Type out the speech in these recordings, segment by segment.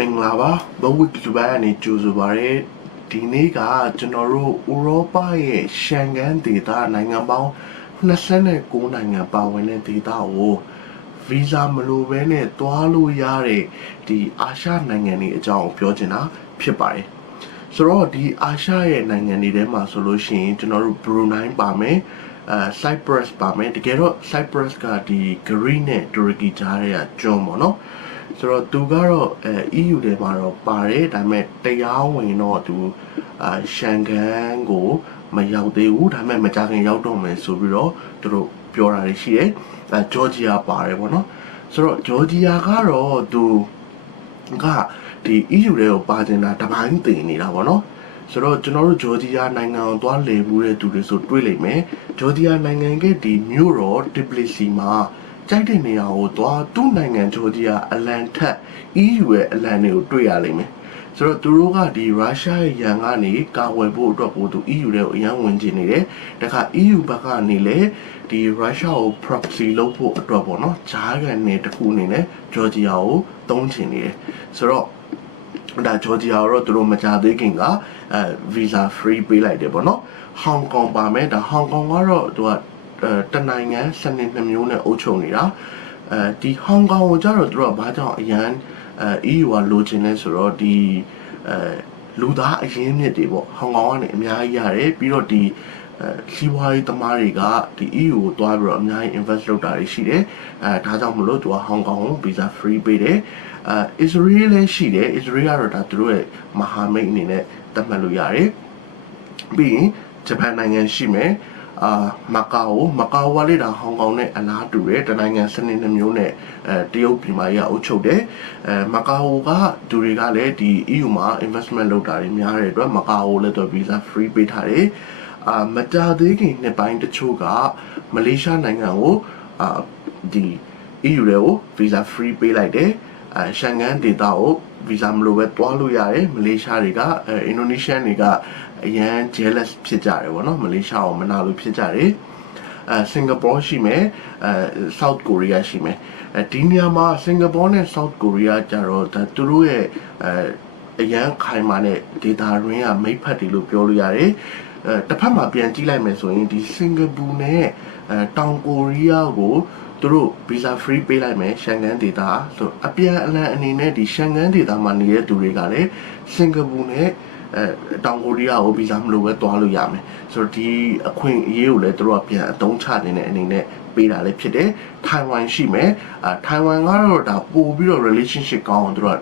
မင်္ဂလာပါဘဝကတူဘာနဲ့ကြိုဆိုပါရစေဒီနေ့ကကျွန်တော်တို့ဥရောပရဲ့ရှန်ဂန်ဒေသနိုင်ငံပေါင်း29နိုင်ငံပါဝင်တဲ့ဒေသကိုဗီဇာမလိုဘဲနဲ့တွားလို့ရတဲ့ဒီအာရှနိုင်ငံတွေအကြောင်းပြောချင်တာဖြစ်ပါတယ်ဆိုတော့ဒီအာရှရဲ့နိုင်ငံတွေထဲမှာဆိုလို့ရှိရင်ကျွန်တော်တို့ Brunei ပါမယ်အဲ Cyprus ပါမယ်တကယ်တော့ Cyprus ကဒီ Greece နဲ့ Turkey ကြားထဲကကျွန်းပေါ့နော် ဆိုတော့သူကတော့အဲ EU ထဲမှာတော့ပါတယ်ဒါပေမဲ့တရားဝင်တော့သူအာရှန်ဂန်ကိုမရောက်သေးဘူးဒါပေမဲ့မကြခင်ရောက်တော့မယ်ဆိုပြီးတော့သူတို့ပြောတာတွေရှိတယ်အဲဂျော်ဂျီယာပါတယ်ပေါ့နော်ဆိုတော့ဂျော်ဂျီယာကတော့သူကဒီ EU ထဲကိုပါတင်တာတပိုင်းတင်နေတာပေါ့နော်ဆိုတော့ကျွန်တော်တို့ဂျော်ဂျီယာနိုင်ငံကိုသွားလည်မှုတဲ့သူတွေဆိုတွေးလိမ့်မယ်ဂျော်ဂျီယာနိုင်ငံကဒီမြို့တော်ဒီပလီစီမှာ ကြိုက်တဲ့နေရာကိုသွားသူ့နိုင်ငံဂျော်ဂျီယာအလန်ထက် EU ရဲ့အလန်တွေကိုတွေ့ရလိမ့်မယ်ဆိုတော့သူတို့ကဒီရုရှားရဲ့ရန်ကနေကာဝယ်ဖို့အတွက်ကိုသူ EU တွေကိုအရန်ဝင်ကျင်နေတယ်တခါ EU ဘက်ကနေလည်းဒီရုရှားကို proxy လုပ်ဖို့အတွက်ပေါ့နော်ဂျားကန်နေတစ်ခုအနေနဲ့ဂျော်ဂျီယာကိုတုံးချင်နေတယ်ဆိုတော့ဒါဂျော်ဂျီယာတော့သူတို့မကြသေးခင်ကအဲ visa free ပေးလိုက်တယ်ပေါ့နော်ဟောင်ကောင်ပါမယ်ဒါဟောင်ကောင်ကတော့သူကအဲ တနိုင်ငံစနစ်နှမျိုးနဲ့အုပ်ချုပ်နေတာအဲဒီဟောင်ကောင်ကိုကြတော့သူတို့ကဘာကြောင့်အရန်အဲ EU ကလိုချင်လဲဆိုတော့ဒီအဲလူသားအရင်းမြစ်တွေပေါ့ဟောင်ကောင်ကနေအများကြီးရတယ်ပြီးတော့ဒီအဲစီးပွားရေးသမားတွေကဒီ EU ကိုတွားပြီးတော့အများကြီး invest လုပ်တာတွေရှိတယ်အဲဒါကြောင့်မလို့သူကဟောင်ကောင်ကို visa free ပေးတယ်အဲ Israel လည်းရှိတယ် Israel ကတော့ဒါသူတို့ရဲ့မဟာမိတ်အနေနဲ့သတ်မှတ်လို့ရတယ်ပြီးရင်ဂျပန်နိုင်ငံရှိမယ် အာမကာအိုမကာအိုကလေဒါဟောင်ကောင်နဲ့အလားတူတယ်တနိုင်ငံစနစ်နှမျိုးနဲ့အဲတရုတ်ပြည်မှာရအုပ်ချုပ်တယ်အဲမကာအိုကသူတွေကလည်းဒီ EU မှာ investment လုပ်တာတွေများတဲ့အတွက်မကာအိုလည်းသူ visa free ပေးထားတယ်အာမကြသေးခင်နှစ်ပိုင်းတချို့ကမလေးရှားနိုင်ငံကိုအာဒီ EU တွေကို visa free ပေးလိုက်တယ်အဲရှန်ဂန်ဒေတာကို visa မလိုပဲတွားလို့ရတယ်မလေးရှားတွေကအဲအင်ဒိုနီးရှားတွေက အရန် jealous ဖြစ်ကြတယ်ဗောနော်မလေးရှားကိုမနာလို့ဖြစ်ကြတယ်အဲစင်ကာပူရှိမယ်အဲ South Korea ရှိမယ်အဲဒီနေရာမှာစင်ကာပူနဲ့ South Korea ကြတော့ဒါသူတို့ရဲ့အဲအရန်ခိုင်မာတဲ့ data ရင်းကမိတ်ဖက်တွေလို့ပြောလို့ရတယ်အဲတစ်ဖက်မှာပြန်ကြည့်လိုက်မယ်ဆိုရင်ဒီစင်ကာပူနဲ့အဲတောင်ကိုရီးယားကိုသူတို့ visa free ပေးလိုက်မယ်ရှန်ဂန်ဒေတာဆိုအပြန်အလှန်အနေနဲ့ဒီရှန်ဂန်ဒေတာမှာနေတဲ့သူတွေကလည်းစင်ကာပူနဲ့ အဲတောင်ကိုရီးယားကိုဗီဇာမလိုပဲသွားလို့ရမယ်ဆိုတော့ဒီအခွင့်အရေးကိုလည်းသူတို့ကပြန်အသုံးချနေတဲ့အနေနဲ့ပေးတာလည်းဖြစ်တယ်ထိုင်ဝမ်ရှိမယ်အာထိုင်ဝမ်ကတော့ဒါပို့ပြီးတော့ relationship ကောင်းအောင်သူတို့က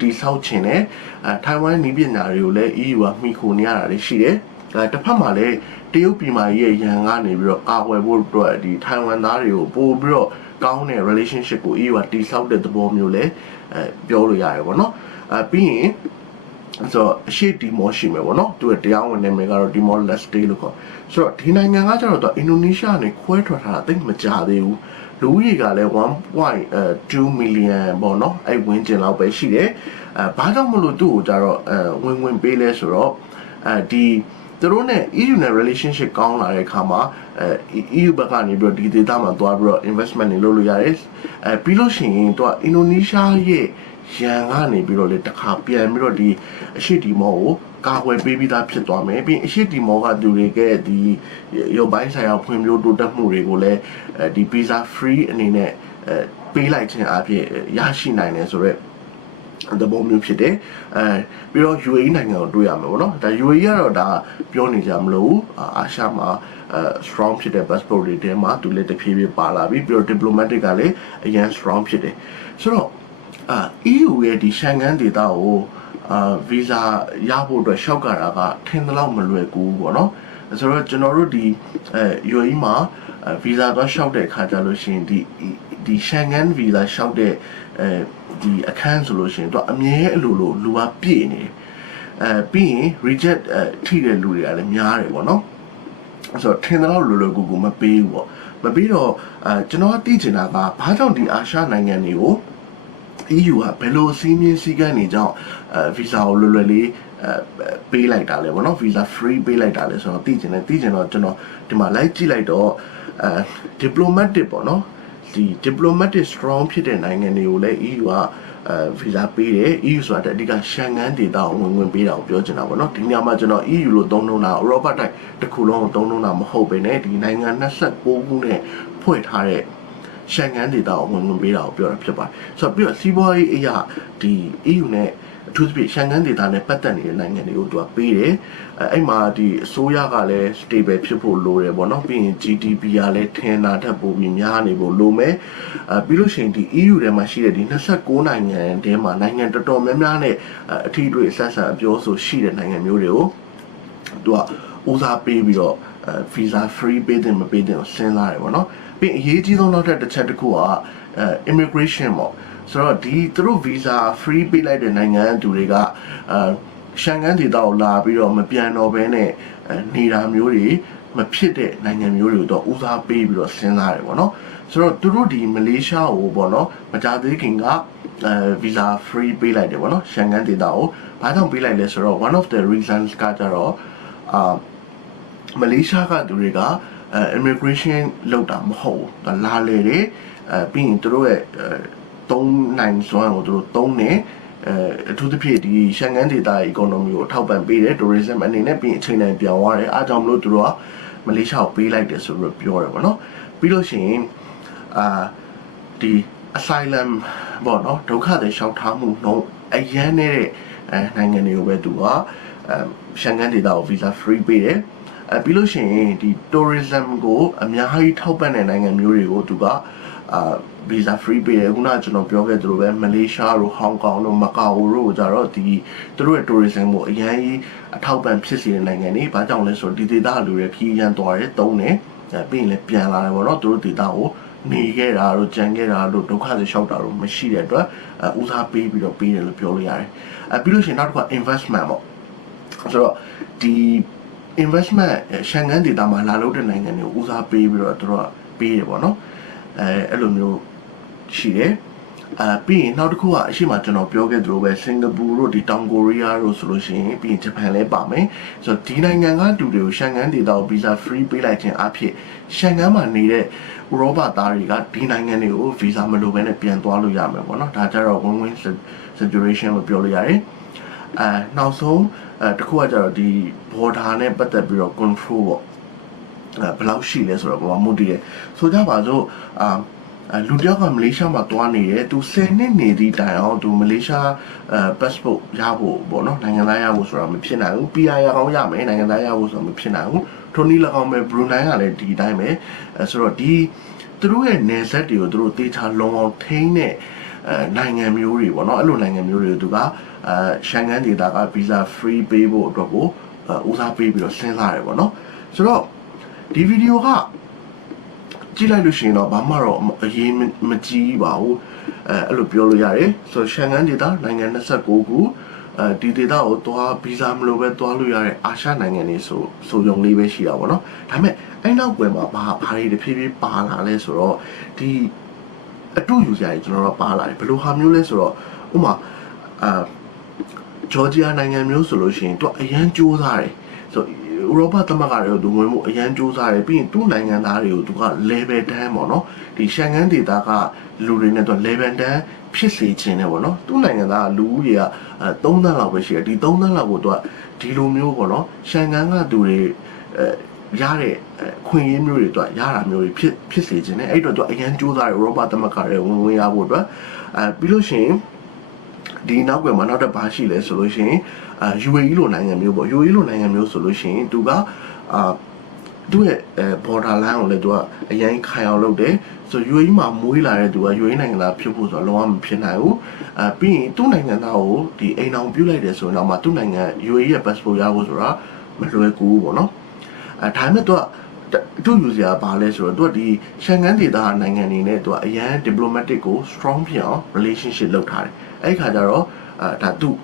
တိဆောက်ချင်တယ်အဲထိုင်ဝမ်နီးပညာတွေကိုလည်း EU ကမှီခိုနေရတာတွေရှိတယ်အဲတစ်ဖက်မှာလည်းတရုတ်ပြည်မှာရဲ့ရန်ကနေပြီးတော့ကာဝယ်ဖို့အတွက်ဒီထိုင်ဝမ်သားတွေကိုပို့ပြီးတော့ကောင်းတဲ့ relationship ကို EU ကတိဆောက်တဲ့သဘောမျိုးလည်းအဲပြောလို့ရတယ်ပေါ့နော်အဲပြီးရင် ဆိုတော့အရှိတီမောရှိမယ်ပေါ့နော်သူရဲ့တရားဝင်နာမည်ကတော့ Timor Leste လို့ခေါ်ဆိုတော့ဒီနိုင်ငံကကျတော့သူအင်ဒိုနီးရှားနဲ့ခွဲထွက်ထားတာတိတ်မကြသေးဘူးလူဦးရေကလည်း1.2 million ပေါ့နော်အဲ့ဝင်းကျင်လောက်ပဲရှိတယ်အဲဘာကြောင့်မလို့သူ့ကိုကြတော့အဲဝင်ဝင်ပေးလဲဆိုတော့အဲဒီသူတို့နဲ့ EU နဲ့ relationship ကောင်းလာတဲ့အခါမှာအဲ EU ဘက်ကနေပြီးတော့ဒီ data မှာသွားပြီးတော့ investment တွေလုပ်လို့ရတယ်အဲပြီးလို့ရှိရင်သူကအင်ဒိုနီးရှားရဲ့ ရန်ကနေပြီးတော့လေတစ်ခါပြန်ပြီးတော့ဒီအရှိတီမောကိုကာကွယ်ပေးပြီးသားဖြစ်သွားမယ်ပြီးအရှိတီမောကသူတွေကဒီရုပ်ပိုင်းဆိုင်ရာဖွံ့ဖြိုးတိုးတက်မှုတွေကိုလည်းအဲဒီ visa free အနေနဲ့အဲပေးလိုက်ခြင်းအပြင်ရရှိနိုင်တယ်ဆိုတော့သဘောမျိုးဖြစ်တယ်အဲပြီးတော့ UAE နိုင်ငံကိုတွေ့ရမှာပေါ့နော်ဒါ UAE ကတော့ဒါပြောနေကြမလို့အာရှမှာအဲ strong ဖြစ်တဲ့ passport တွေထဲမှာသူလည်းတဖြည်းဖြည်းပါလာပြီပြီးတော့ diplomatic ကလည်းအရင် strong ဖြစ်တယ်ဆိုတော့ အာ EU ရဲ့ဒီရှန်ဂန်ဒေတာကိုအာဗီဇာရဖို့အတွက်ရှောက်ကတာကထင်သလောက်မလွယ်ကူဘူးပေါ့နော်ဆိုတော့ကျွန်တော်တို့ဒီအဲ UAE မှာဗီဇာတော့ရှောက်တဲ့အခါကျလို့ရှိရင်ဒီဒီရှန်ဂန်ဗီဇာရှောက်တဲ့အဲဒီအခန်းဆိုလို့ရှိရင်တော့အမြဲအလိုလိုလူကပြည့်နေတယ်အဲပြီးရင် reject အဲထိတဲ့လူတွေကလည်းများတယ်ပေါ့နော်ဆိုတော့ထင်သလောက်လိုလိုကူကူမပေးဘူးပေါ့မပေးတော့အဲကျွန်တော်သိချင်တာကဘာကြောင့်ဒီအာရှနိုင်ငံတွေကို EU ကဘယ်လိုစီးမြင်စည်းကမ်းတွေကြောင့်အဲ visa ကိုလွယ်လွယ်လေးအဲပေးလိုက်တာလဲဗောနော် visa free ပေးလိုက်တာလဲဆိုတော့သိချင်တယ်သိချင်တော့ကျွန်တော်ဒီမှာလိုက်ကြည့်လိုက်တော့အဲ diplomatic ပေါ့နော်ဒီ diplomatic strong ဖြစ်တဲ့နိုင်ငံတွေကိုလည်း EU ကအဲ visa ပေးတယ် EU ဆိုတာအဓိကရှန်ဂန်ဒေတာကိုဝင်ဝင်ပေးတာကိုပြောချင်တာပေါ့နော်ဒီညမှာကျွန်တော် EU လို့သုံးနှုန်းတာဥရောပတိုက်တစ်ခုလုံးကိုသုံးနှုန်းတာမဟုတ်ပဲねဒီနိုင်ငံ29ခုနဲ့ဖွဲ့ထားတဲ့ ရှန်ဂန်ဒေတာကိုဝင်ဝင်ပေးတာကိုပြောတာဖြစ်ပါတယ်ဆိုတော့ပြီးတော့စီးပွားရေးအရာဒီ EU နဲ့အထူးသဖြင့်ရှန်ဂန်ဒေတာနဲ့ပတ်သက်နေတဲ့နိုင်ငံတွေကိုသူကပေးတယ်အဲအဲ့မှာဒီအစိုးရကလည်း stable ဖြစ်ဖို့လိုတယ်ပေါ့နော်ပြီးရင် GDP ကလည်းထင်တာထက်ပိုပြီးများနေဖို့လိုမယ်အဲပြီးလို့ရှိရင်ဒီ EU ထဲမှာရှိတဲ့ဒီ29နိုင်ငံထဲမှာနိုင်ငံတော်တော်များများနဲ့အဲအထီးတွေ့ဆက်ဆံအပြောဆိုရှိတဲ့နိုင်ငံမျိုးတွေကိုသူကဦးစားပေးပြီးတော့အဲ visa free ပေးတယ်မပေးတယ်ကိုစဉ်းစားတယ်ပေါ့နော် ပြီးရင်အရေးကြီးဆုံးနောက်ထပ်တစ်ချက်တစ်ခုကအဲ immigration ပေါ့ဆိုတော့ဒီသူတို့ visa free ပေးလိုက်တဲ့နိုင်ငံသူတွေကအဲရှန်ကန်ဒေသကိုလာပြီးတော့မပြန်တော့ဘဲနဲ့အဲနေတာမျိုးတွေမဖြစ်တဲ့နိုင်ငံမျိုးတွေကိုတော့ဦးစားပေးပြီးတော့စဉ်းစားတယ်ပေါ့နော်ဆိုတော့သူတို့ဒီမလေးရှားကိုပေါ့နော်မကြသေးခင်ကအဲ visa free ပေးလိုက်တယ်ပေါ့နော်ရှန်ကန်ဒေသကိုဘာကြောင့်ပေးလိုက်လဲဆိုတော့ one of the reasons ကကြတော့အာမလေးရှားကသူတွေက အဲ immigration လောက်တာမဟုတ်ဘူးလာလေတယ်အဲပြီးရင်သူတို့ရဲ့အဲသုံးနိုင်စွမ်းကိုသူတို့သုံးတယ်အဲအထူးသဖြင့်ဒီရှန်ကန်ဒေတာ economy ကိုထောက်ပံ့ပေးတယ် tourism အနေနဲ့ပြီးရင်အချိန်တိုင်းပြောင်းသွားတယ်အားကြောင့်မလို့သူတို့ကမလေးရှားကိုပေးလိုက်တယ်ဆိုပြီးပြောတယ်ပေါ့နော်ပြီးလို့ရှိရင်အာဒီ asylum ပေါ့နော်ဒုက္ခတွေရှောင်ထားမှုနှုန်းအရန်နေတဲ့အဲနိုင်ငံတွေကိုပဲသူကအဲရှန်ကန်ဒေတာကို visa free ပေးတယ် အဲပြီးလို့ရှိရင်ဒီ tourism ကိုအများကြီးထောက်ပံ့တဲ့နိုင်ငံမျိုးတွေကိုသူကအာ visa free ပေးတယ်ခုနကကျွန်တော်ပြောခဲ့သလိုပဲမလေးရှားတို့ဟောင်ကောင်တို့မကာအိုတို့ကြတော့ဒီသူတို့ရဲ့ tourism ကိုအရင်ကြီးအထောက်ပံ့ဖြစ်စေတဲ့နိုင်ငံတွေဘာကြောင့်လဲဆိုတော့ဒီဒေသလူတွေခီးရန်သွားတယ်တုံးတယ်အဲပြီးရင်လည်းပြန်လာတယ်ပေါ့နော်သူတို့ဒေသကိုနေခဲ့တာတို့ကြံခဲ့တာတို့ဒုက္ခတွေလျှောက်တာတို့မရှိတဲ့အတွက်အဲဦးစားပေးပြီးတော့ပေးတယ်လို့ပြောလို့ရတယ်အဲပြီးလို့ရှိရင်နောက်တစ်ခါ investment ပေါ့ဆိုတော့ဒီ investment ရှန်ဂန်ဒေတာမှာလာလို့တဲ့နိုင်ငံတွေကိုဦးစားပေးပြီးတော့သူတို့ကပေးတယ်ပေါ့နော်အဲအဲ့လိုမျိုးရှိတယ်အာပြီးရင်နောက်တစ်ခုကအရှိမကျွန်တော်ပြောခဲ့သလိုပဲစင်ကာပူတို့ဒီတောင်ကိုရီးယားတို့ဆိုလို့ရှိရင်ပြီးရင်ဂျပန်လည်းပါမယ်ဆိုတော့ဒီနိုင်ငံကလူတွေကိုရှန်ဂန်ဒေတာကို visa free ပေးလိုက်ခြင်းအဖြစ်ရှန်ဂန်မှာနေတဲ့ဥရောပသားတွေကဒီနိုင်ငံတွေကို visa မလိုဘဲနဲ့ပြန်သွားလို့ရမယ်ပေါ့နော်ဒါကြတော့ win win situation လို့ပြောလို့ရတယ်အဲနောက်ဆုံး အဲတစ်ခုကကြတော့ဒီ border နဲ့ပတ်သက်ပြီးတော့ control ပေါ့အဲဘယ်လောက်ရှိလဲဆိုတော့ဘာမှမတည်ရဆိုကြပါစို့အာအဲလူတယောက်ကမလေးရှားမှာတွားနေတယ်သူ10နှစ်နေသည့်တိုင်အောင်သူမလေးရှားအဲ passport ရဖို့ပေါ့နော်နိုင်ငံသားရဖို့ဆိုတာမဖြစ်နိုင်ဘူး PR ရအောင်ရမယ်နိုင်ငံသားရဖို့ဆိုတာမဖြစ်နိုင်ဘူးထိုနည်း၎င်းပဲဘရူနိုင်းကလည်းဒီအတိုင်းပဲအဲဆိုတော့ဒီသူတို့ရဲ့နယ်စပ်တွေကိုသူတို့တေချာလုံအောင်ထိန်းတဲ့အဲ နိုင်ငံမျိုးတွေပေါ့နော်အဲ့လိုနိုင်ငံမျိုးတွေကိုသူကအဲရှန်ဂန်ဒေတာက visa free ပေးဖို့အတွက်ကိုအဲဦးစားပေးပြီးတော့စဉ်းစားတယ်ပေါ့နော်ဆိုတော့ဒီဗီဒီယိုကကြည့်လိုက်လို့ရှိရင်တော့ဘာမှတော့အရေးမကြီးပါဘူးအဲအဲ့လိုပြောလို့ရတယ်ဆိုတော့ရှန်ဂန်ဒေတာနိုင်ငံ29ခုအဲဒီဒေတာကိုသွားဗီဇာမလိုပဲသွားလို့ရတဲ့အာရှနိုင်ငံတွေဆိုဆိုရုံလေးပဲရှိတာပေါ့နော်ဒါပေမဲ့အဲ့နောက်ကွယ်မှာဘာဘာတွေတဖြည်းဖြည်းပါလာလဲဆိုတော့ဒီ အတူယူစရာကြီးကျွန်တော်တို့ပါလာတယ်ဘယ်လိုဟာမျိုးလဲဆိုတော့ဥမာအာဂျော်ဂျီယာနိုင်ငံမျိုးဆိုလို့ရှိရင်သူကအရန်ကြိုးစားတယ်ဆိုဥရောပသမဂ္ဂတွေကိုသူဝင်မှုအရန်ကြိုးစားတယ်ပြီးရင်သူ့နိုင်ငံသားတွေကိုသူက level 10ပေါ့နော်ဒီရှန်ဂန်ဒေတာကလူတွေနဲ့သူ level 10ဖြစ်စေခြင်းနဲ့ပေါ့နော်သူ့နိုင်ငံသားကလူဦးရေကအဲ3သန်းလောက်ပဲရှိတယ်ဒီ3သန်းလောက်ကိုသူကဒီလိုမျိုးပေါ့နော်ရှန်ဂန်ကသူတွေအဲ ရတဲ့ခွင့်ရင်းမျိုးတွေတော့ရတာမျိုးတွေဖြစ်ဖြစ်စေခြင်းနဲ့အဲ့တော့သူအရန်ကြိုးစားတယ်ဥရောပသမဂ္ဂတွေဝင်ဝင်ရဖို့အတွက်အဲပြီးလို့ရှိရင်ဒီနောက်ကွယ်မှာနောက်တစ်ပါးရှိလဲဆိုလို့ရှိရင်အာ UAE လိုနိုင်ငံမျိုးပေါ့ UAE လိုနိုင်ငံမျိုးဆိုလို့ရှိရင်သူကအာသူ့ရဲ့အဲ border line ကိုလည်းသူကအရင်ခိုင်အောင်လုပ်တယ်ဆို UAE မှာမွေးလာတဲ့သူက UAE နိုင်ငံသားဖြစ်ဖို့ဆိုတော့လုံးဝမဖြစ်နိုင်ဘူးအဲပြီးရင်သူ့နိုင်ငံသားကိုဒီအိမ်အောင်ပြုတ်လိုက်တယ်ဆိုရင်တော့မှသူ့နိုင်ငံ UAE ရဲ့ passport ရဖို့ဆိုတာမလွယ်ကူဘူးပေါ့နော် အဲဒါပေမဲ့သူကသူ့ယူစရာဘာလဲဆိုတော့သူကဒီရှန်ဂန်ဒေသနိုင်ငံတွေနဲ့သူကအရန် diplomatic ကို strong ဖြစ်အောင် relationship လုပ်ထားတယ်အဲ့ဒီခါကျတော့အဲဒါသူ့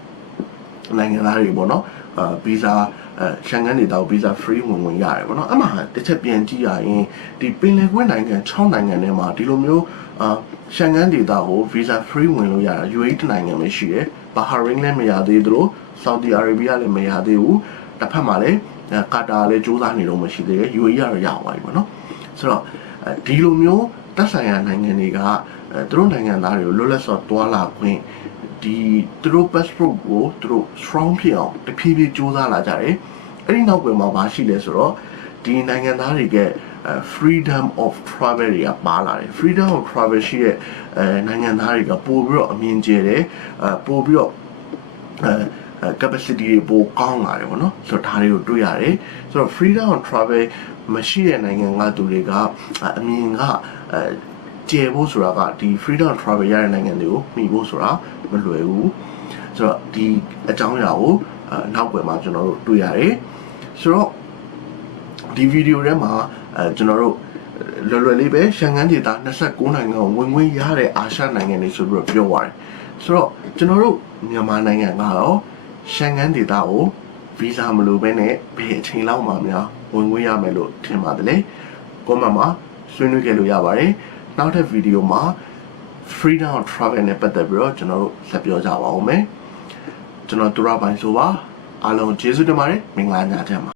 နိုင်ငံသားတွေပေါ့နော်အာဗီဇာအဲရှန်ဂန်ဒေတာကိုဗီဇာ free ဝင်ဝင်ရတယ်ပေါ့နော်အမှတစ်ချက်ပြန်ကြည့်ရရင်ဒီပင်လယ်ကွေ့နိုင်ငံ6နိုင်ငံထဲမှာဒီလိုမျိုးအာရှန်ဂန်ဒေတာကိုဗီဇာ free ဝင်လို့ရတာ UAE တနိုင်ငံပဲရှိတယ်ဘာဟာရင်းလည်းမရသေးသလိုဆော်ဒီအာရေဗျလည်းမရသေးဘူးတစ်ဖက်မှာလည်း ကာတာလည်းစူးစမ်းနေတော့မရှိသေးတယ် UAE ကတော့ရသွားပြီပေါ့နော်ဆိုတော့ဒီလိုမျိုးတက်ဆိုင်ရာနိုင်ငံတွေကအဲသူတို့နိုင်ငံသားတွေကိုလွတ်လပ်စွာတွာလာခွင့်ဒီသူတို့ passport ကိုသူတို့ strong ဖြစ်အောင်တဖြည်းဖြည်းစူးစမ်းလာကြတယ်အဲ့ဒီနောက်ကွယ်မှာဘာရှိလဲဆိုတော့ဒီနိုင်ငံသားတွေကအဲ freedom of travel တွေကပါလာတယ် freedom of travel ရှိတဲ့အဲနိုင်ငံသားတွေကပို့ပြီးတော့အမြင်ကျယ်တယ်အဲပို့ပြီးတော့အဲအဲ capacity တွေပိုကောင်းလာတယ်ပေါ့နော်ဆိုတော့ဒါတွေကိုတွေ့ရတယ်ဆိုတော့ freedom of travel မရှိတဲ့နိုင်ငံကသူတွေကအမြင်ကအဲကျယ်ဖို့ဆိုတာကဒီ freedom of travel ရတဲ့နိုင်ငံတွေကိုမှီဖို့ဆိုတာမလွယ်ဘူးဆိုတော့ဒီအကြောင်းအရာကိုအနောက်ွယ်မှာကျွန်တော်တို့တွေ့ရတယ်ဆိုတော့ဒီဗီဒီယိုထဲမှာအဲကျွန်တော်တို့လွယ်လွယ်လေးပဲရှန်ကန်ဒေတာ29နိုင်ငံကိုဝင်ဝင်ရတဲ့အာရှနိုင်ငံတွေဆိုပြီးတော့ပြောပါတယ်ဆိုတော့ကျွန်တော်တို့မြန်မာနိုင်ငံကတော့ ရှန်ကန်ဒေတာကိုဗီဇာမလိုဘဲနဲ့ဘယ်အချိန်လောက်မှများဝင်ဝင်ရမယ်လို့ထင်ပါတယ်လေ။ကွန်မန့်မှာဆွေးနွေးခဲ့လို့ရပါတယ်။နောက်ထပ်ဗီဒီယိုမှာ freedom of travel နဲ့ပတ်သက်ပြီးတော့ကျွန်တော်တို့ဆက်ပြောကြပါဦးမယ်။ကျွန်တော်သူရပိုင်းဆိုပါအားလုံးကျေးဇူးတင်ပါတယ်မင်္ဂလာညချမ်းပါ